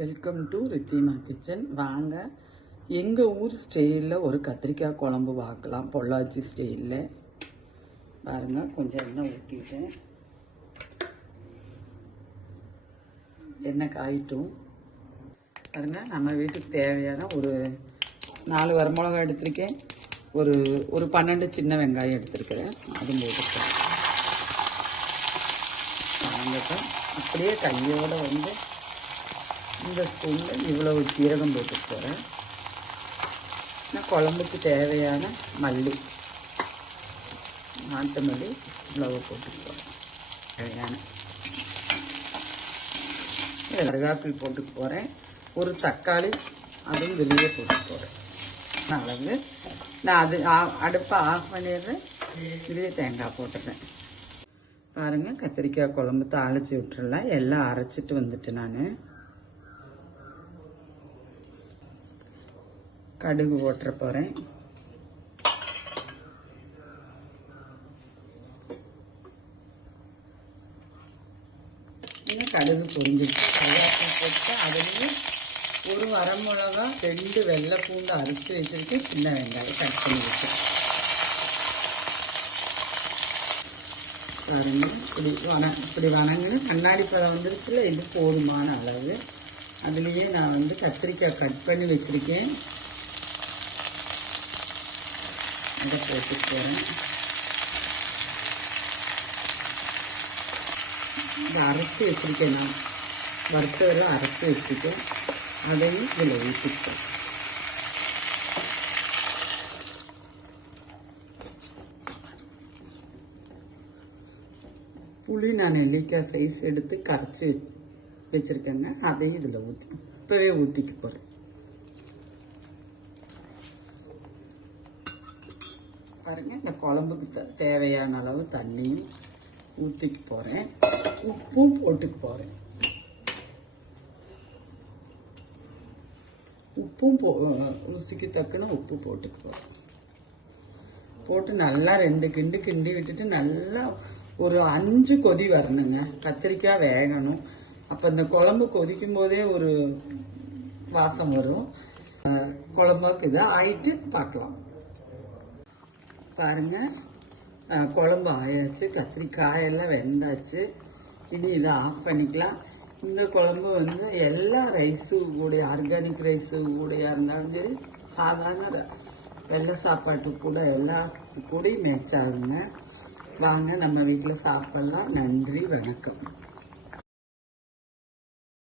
Welcome to Ridhima kitchen. வாங்க எங்கள் ஊர் ஸ்டைலில் ஒரு கத்திரிக்காய் குழம்பு பார்க்கலாம். பொள்ளாச்சி ஸ்டைலில் பாருங்கள். கொஞ்சம் எண்ணெய் ஊற்றிட்டேன். எண்ணெய் காயிட்டும் பாருங்கள். நம்ம வீட்டுக்கு தேவையான ஒரு 4 வரமிளகா எடுத்திருக்கேன். ஒரு 12 சின்ன வெங்காயம் எடுத்துருக்கிறேன். அதுவும் போட்டுருக்கேன். அப்படியே கையோடு இந்த ஸ்பூனில் இவ்வளவு சீரகம் போட்டுட்டு போகிறேன். நான் குழம்புக்கு தேவையான மல்லி, நாட்டு மல்லி இவ்வளவு போட்டுட்டு போகிறேன். தேவையான கருவேப்பிலை போட்டுட்டு போகிறேன். ஒரு தக்காளி அதுவும் வெளியே போட்டு போகிறேன். அளவு நான் அது அடுப்பை ஆஃப் பண்ணிடுறேன். இதுலேயே தேங்காய் போட்டுறேன். பாருங்கள், கத்திரிக்காய் குழம்பு தாளித்து விட்டுறலாம். எல்லாம் அரைச்சிட்டு வந்துட்டு நான் கடுகு போட்டுற போகிறேன். இன்னும் கடுகு பொரிஞ்சிடுச்சு. கருவேப்பிலை போட்டு அதுலேயே ஒரு வரமிளகா 2 வெள்ளை பூண்டு அரைச்சி வச்சுருக்கு. சின்ன வெங்காயம் கட் பண்ணி வச்சுருக்கேன். பாருங்க, இப்படி வணங்குன்னு கண்ணாடி பழம் வந்துருச்சுல. இது போதுமான அளவு. அதுலேயே நான் கத்திரிக்காய் கட் பண்ணி வச்சுருக்கேன். அதை போட்டு போகிறேன். இதை அரைச்சி வச்சுருக்கேன். நான் வறுத்ததில் அரைச்சி வச்சுருக்கேன். அதையும் இதில் ஊற்றிப்பேன். புளி நான் நெல்லிக்காய் சைஸ் எடுத்து கரைச்சி வச்சுருக்கேங்க. அதையும் இதில் இப்போவே ஊற்றிக்க போகிறேன். பாருங்கள், இந்த குழம்புக்கு தேவையான அளவு தண்ணியும் ஊற்றிக்க போகிறேன். உப்பும் போட்டுக்க போகிறேன். உப்பும் ருசிக்கு தக்கன உப்பு போட்டுக்க போகிறேன். போட்டு நல்லா 2 கிண்டி விட்டுட்டு நல்லா ஒரு 5 கொதி வரணுங்க. கத்திரிக்காய் வேகணும். அப்போ இந்த குழம்பு கொதிக்கும் போதே ஒரு வாசம் வரும். குழம்புக்கு இதை ஆயிட்டு பார்க்கலாம். பாருங்க, குழம்பு ஆயாச்சு. கத்திரிக்காயெல்லாம் வெந்தாச்சு. இனி இதை ஆஃப் பண்ணிக்கலாம். இந்த குழம்பு எல்லா ரைஸு கூட, ஆர்கானிக் ரைஸு கூடயா இருந்தாலும் சரி, சாதாரண வெள்ளை சாப்பாட்டு கூட எல்லாத்துக்கு கூட மேட்ச் ஆகுங்க. வாங்க நம்ம வீட்டில் சாப்பிடலாம். நன்றி, வணக்கம்.